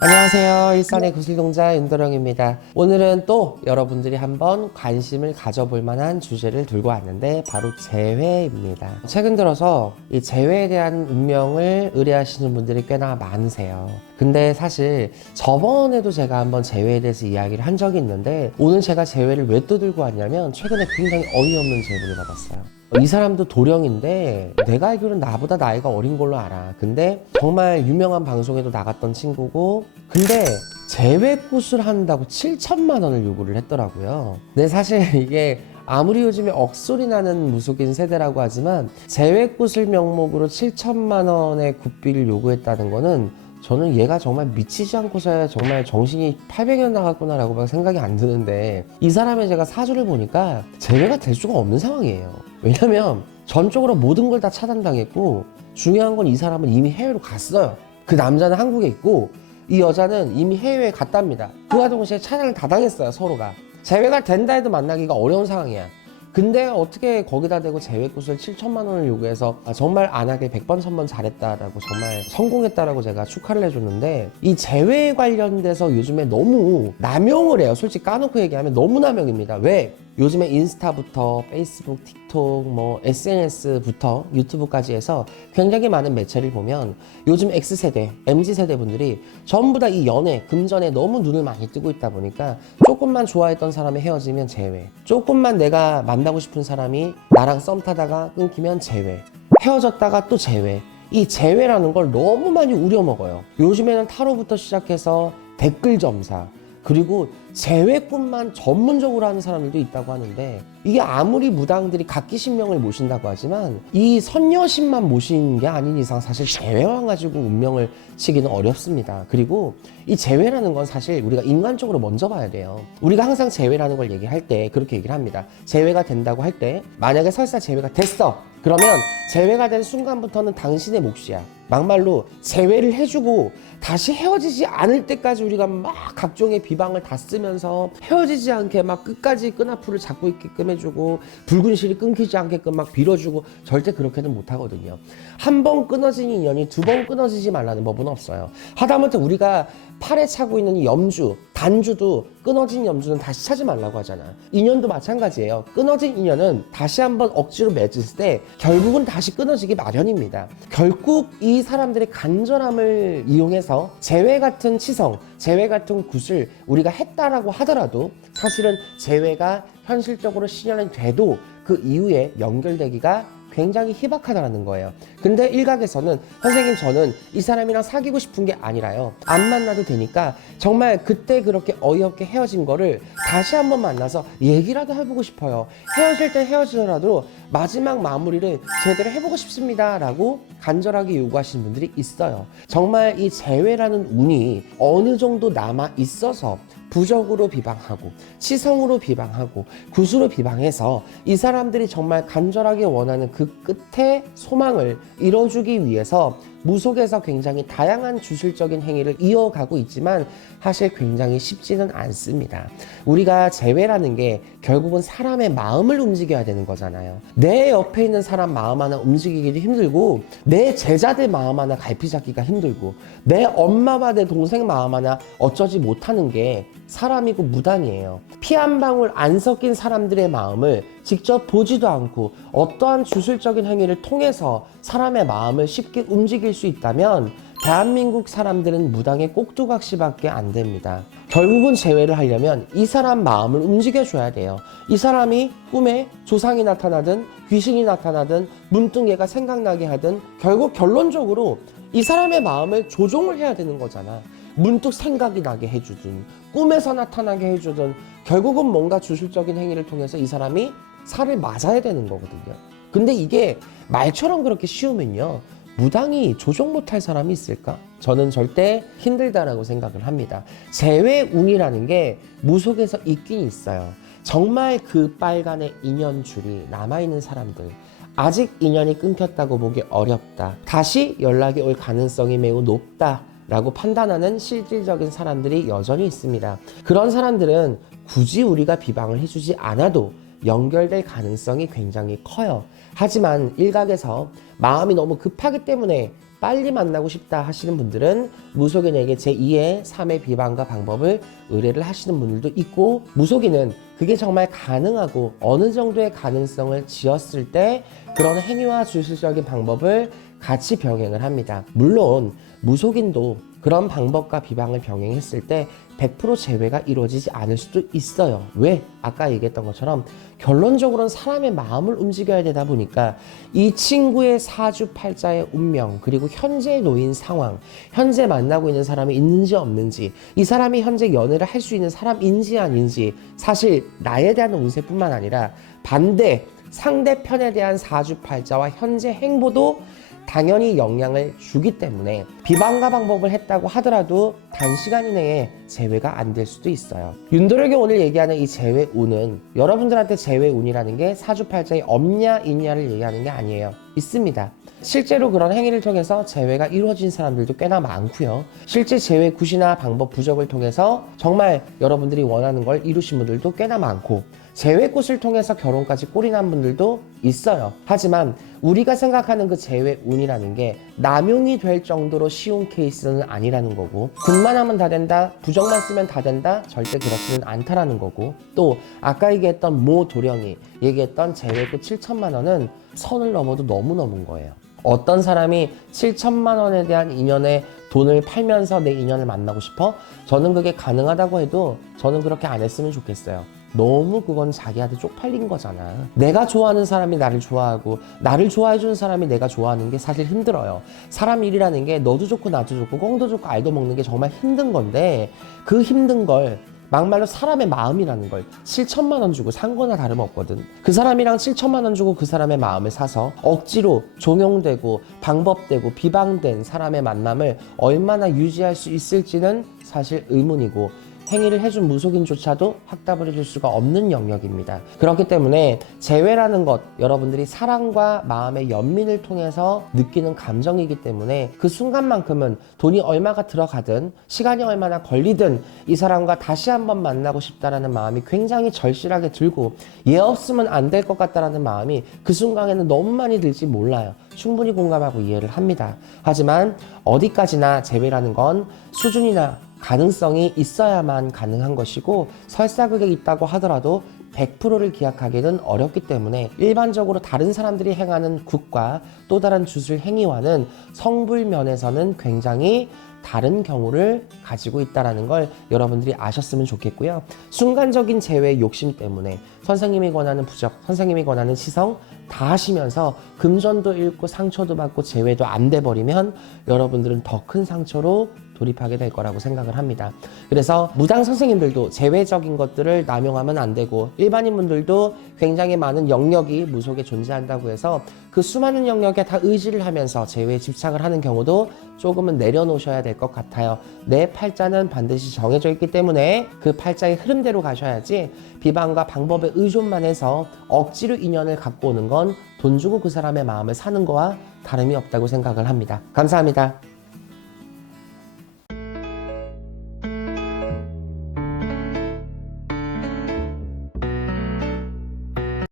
안녕하세요. 일산의 구슬동자 윤도령입니다. 오늘은 또 여러분들이 한번 관심을 가져볼 만한 주제를 들고 왔는데 바로 재회입니다. 최근 들어서 이 재회에 대한 운명을 의뢰하시는 분들이 꽤나 많으세요. 근데 사실 저번에도 제가 한번 재회에 대해서 이야기를 한 적이 있는데 오늘 제가 재회를 왜 또 들고 왔냐면 최근에 굉장히 어이없는 제보를 받았어요. 이 사람도 도령인데 내가 알기로는 나보다 나이가 어린 걸로 알아. 근데 정말 유명한 방송에도 나갔던 친구고 근데 재회굿을 한다고 7천만 원을 요구를 했더라고요. 근데 사실 이게 아무리 요즘에 억소리 나는 무속인 세대라고 하지만 재회굿을 명목으로 7천만 원의 굿비를 요구했다는 거는 저는 얘가 정말 미치지 않고서야 정말 정신이 800년 나갔구나라고 막 생각이 안 드는데 이 사람의 제가 사주를 보니까 재회가 될 수가 없는 상황이에요. 왜냐면 전적으로 모든 걸 다 차단당했고 중요한 건 이 사람은 이미 해외로 갔어요. 그 남자는 한국에 있고 이 여자는 이미 해외에 갔답니다. 그와 동시에 차단을 다 당했어요. 서로가. 재회가 된다 해도 만나기가 어려운 상황이야. 근데 어떻게 거기다 대고 재회굿을 7천만 원을 요구해서 정말 안 하길 100번 1000번 잘했다라고 정말 성공했다라고 제가 축하를 해줬는데 이 재회에 관련돼서 요즘에 너무 남용을 해요. 솔직히 까놓고 얘기하면 너무 남용입니다. 왜? 요즘에 인스타부터 페이스북, 틱톡, 뭐 SNS부터 유튜브까지 해서 굉장히 많은 매체를 보면 요즘 X세대, MZ세대 분들이 전부 다 이 연애, 금전에 너무 눈을 많이 뜨고 있다 보니까 조금만 좋아했던 사람이 헤어지면 재회, 조금만 내가 만나고 싶은 사람이 나랑 썸 타다가 끊기면 재회, 헤어졌다가 또 재회. 이 재회라는 걸 너무 많이 우려먹어요. 요즘에는 타로부터 시작해서 댓글 점사, 그리고 재회꾼만 전문적으로 하는 사람들도 있다고 하는데 이게 아무리 무당들이 각기신명을 모신다고 하지만 이 선녀신만 모신 게 아닌 이상 사실 재회만 가지고 운명을 치기는 어렵습니다. 그리고 이 재회라는 건 사실 우리가 인간적으로 먼저 봐야 돼요. 우리가 항상 재회라는 걸 얘기할 때 그렇게 얘기를 합니다. 재회가 된다고 할 때 만약에 설사 재회가 됐어. 그러면 재회가 된 순간부터는 당신의 몫이야. 막말로 재회를 해주고 다시 헤어지지 않을 때까지 우리가 막 각종의 비방을 다 쓰면서 헤어지지 않게 막 끝까지 끈앞으로 잡고 있게끔 해주고 붉은 실이 끊기지 않게끔 막 빌어주고 절대 그렇게는 못하거든요. 한 번 끊어진 인연이 두 번 끊어지지 말라는 법은 없어요. 하다못해 우리가 팔에 차고 있는 이 염주, 단주도 끊어진 염주는 다시 차지 말라고 하잖아. 인연도 마찬가지예요. 끊어진 인연은 다시 한번 억지로 맺을 때 결국은 다시 끊어지기 마련입니다. 결국 이 사람들의 간절함을 이용해서 재회 같은 치성, 재회 같은 굿을 우리가 했다라고 하더라도 사실은 재회가 현실적으로 실현이 돼도 그 이후에 연결되기가 굉장히 희박하다는 거예요. 근데 일각에서는 선생님 저는 이 사람이랑 사귀고 싶은 게 아니라요. 안 만나도 되니까 정말 그때 그렇게 어이없게 헤어진 거를 다시 한번 만나서 얘기라도 해보고 싶어요. 헤어질 때 헤어지더라도 마지막 마무리를 제대로 해보고 싶습니다 라고 간절하게 요구하시는 분들이 있어요. 정말 이 재회라는 운이 어느 정도 남아 있어서 부적으로 비방하고 치성으로 비방하고 굿으로 비방해서 이 사람들이 정말 간절하게 원하는 그 끝에 소망을 이뤄주기 위해서 무속에서 굉장히 다양한 주술적인 행위를 이어가고 있지만 사실 굉장히 쉽지는 않습니다. 우리가 재회라는 게 결국은 사람의 마음을 움직여야 되는 거잖아요. 내 옆에 있는 사람 마음 하나 움직이기도 힘들고 내 제자들 마음 하나 갈피 잡기가 힘들고 내 엄마와 내 동생 마음 하나 어쩌지 못하는 게 사람이고 무당이에요. 피 한 방울 안 섞인 사람들의 마음을 직접 보지도 않고 어떠한 주술적인 행위를 통해서 사람의 마음을 쉽게 움직일 수 있다면 대한민국 사람들은 무당의 꼭두각시밖에 안 됩니다. 결국은 재회를 하려면 이 사람 마음을 움직여줘야 돼요. 이 사람이 꿈에 조상이 나타나든 귀신이 나타나든 문득 얘가 생각나게 하든 결국 결론적으로 이 사람의 마음을 조종을 해야 되는 거잖아. 문득 생각이 나게 해주든 꿈에서 나타나게 해주든 결국은 뭔가 주술적인 행위를 통해서 이 사람이 살을 맞아야 되는 거거든요. 근데 이게 말처럼 그렇게 쉬우면요 무당이 조종 못할 사람이 있을까? 저는 절대 힘들다라고 생각을 합니다. 재회운이라는 게 무속에서 있긴 있어요. 정말 그 빨간의 인연줄이 남아있는 사람들, 아직 인연이 끊겼다고 보기 어렵다, 다시 연락이 올 가능성이 매우 높다 라고 판단하는 실질적인 사람들이 여전히 있습니다. 그런 사람들은 굳이 우리가 비방을 해주지 않아도 연결될 가능성이 굉장히 커요. 하지만 일각에서 마음이 너무 급하기 때문에 빨리 만나고 싶다 하시는 분들은 무속인에게 제2의 3의 비방과 방법을 의뢰를 하시는 분들도 있고, 무속인은 그게 정말 가능하고 어느 정도의 가능성을 지었을 때 그런 행위와 주술적인 방법을 같이 병행을 합니다. 물론 무속인도 그런 방법과 비방을 병행했을 때 100% 제외가 이루어지지 않을 수도 있어요. 왜? 아까 얘기했던 것처럼 결론적으로는 사람의 마음을 움직여야 되다 보니까 이 친구의 사주팔자의 운명, 그리고 현재 놓인 상황, 현재 만나고 있는 사람이 있는지 없는지, 이 사람이 현재 연애를 할 수 있는 사람인지 아닌지, 사실 나에 대한 운세뿐만 아니라 반대 상대편에 대한 사주팔자와 현재 행보도 당연히 영향을 주기 때문에 비방과 방법을 했다고 하더라도 단시간 이내에 재회가 안 될 수도 있어요. 윤도력이 오늘 얘기하는 이 재회운은 여러분들한테 재회운이라는 게 사주팔자에 없냐 있냐를 얘기하는 게 아니에요. 있습니다. 실제로 그런 행위를 통해서 재회가 이루어진 사람들도 꽤나 많고요. 실제 재회 굿이나 방법 부적을 통해서 정말 여러분들이 원하는 걸 이루신 분들도 꽤나 많고, 재회꽃을 통해서 결혼까지 꼴이 난 분들도 있어요. 하지만 우리가 생각하는 그 재회운이라는 게 남용이 될 정도로 쉬운 케이스는 아니라는 거고, 굿만 하면 다 된다, 부적만 쓰면 다 된다, 절대 그렇지는 않다라는 거고, 또 아까 얘기했던 모 도령이 얘기했던 재회꽃 7천만 원은 선을 넘어도 너무 넘은 거예요. 어떤 사람이 7천만 원에 대한 인연에 돈을 팔면서 내 인연을 만나고 싶어? 저는 그게 가능하다고 해도 저는 그렇게 안 했으면 좋겠어요. 너무 그건 자기한테 쪽팔린 거잖아. 내가 좋아하는 사람이 나를 좋아하고 나를 좋아해주는 사람이 내가 좋아하는 게 사실 힘들어요. 사람 일이라는 게 너도 좋고 나도 좋고 꽁도 좋고 알도 먹는 게 정말 힘든 건데, 그 힘든 걸 막말로 사람의 마음이라는 걸 7천만 원 주고 산 거나 다름없거든. 그 사람이랑 7천만 원 주고 그 사람의 마음을 사서 억지로 종용되고 방법되고 비방된 사람의 만남을 얼마나 유지할 수 있을지는 사실 의문이고, 행위를 해준 무속인조차도 확답을 해줄 수가 없는 영역입니다. 그렇기 때문에 재회라는 것, 여러분들이 사랑과 마음의 연민을 통해서 느끼는 감정이기 때문에 그 순간만큼은 돈이 얼마가 들어가든 시간이 얼마나 걸리든 이 사람과 다시 한번 만나고 싶다라는 마음이 굉장히 절실하게 들고, 얘 없으면 안 될 것 같다라는 마음이 그 순간에는 너무 많이 들지 몰라요. 충분히 공감하고 이해를 합니다. 하지만 어디까지나 재회라는 건 수준이나 가능성이 있어야만 가능한 것이고, 설사 그게 있다고 하더라도 100%를 기약하기는 어렵기 때문에 일반적으로 다른 사람들이 행하는 굿과 또 다른 주술 행위와는 성불 면에서는 굉장히 다른 경우를 가지고 있다는 걸 여러분들이 아셨으면 좋겠고요. 순간적인 재회 욕심 때문에 선생님이 권하는 부적, 선생님이 권하는 시성 다 하시면서 금전도 잃고 상처도 받고 재회도 안 돼버리면 여러분들은 더 큰 상처로 돌입하게 될 거라고 생각을 합니다. 그래서 무당 선생님들도 재회적인 것들을 남용하면 안 되고, 일반인분들도 굉장히 많은 영역이 무속에 존재한다고 해서 그 수많은 영역에 다 의지를 하면서 재회에 집착을 하는 경우도 조금은 내려놓으셔야 될 것 같아요. 내 팔자는 반드시 정해져 있기 때문에 그 팔자의 흐름대로 가셔야지, 비방과 방법에 의존만 해서 억지로 인연을 갖고 오는 건 돈 주고 그 사람의 마음을 사는 거와 다름이 없다고 생각을 합니다. 감사합니다.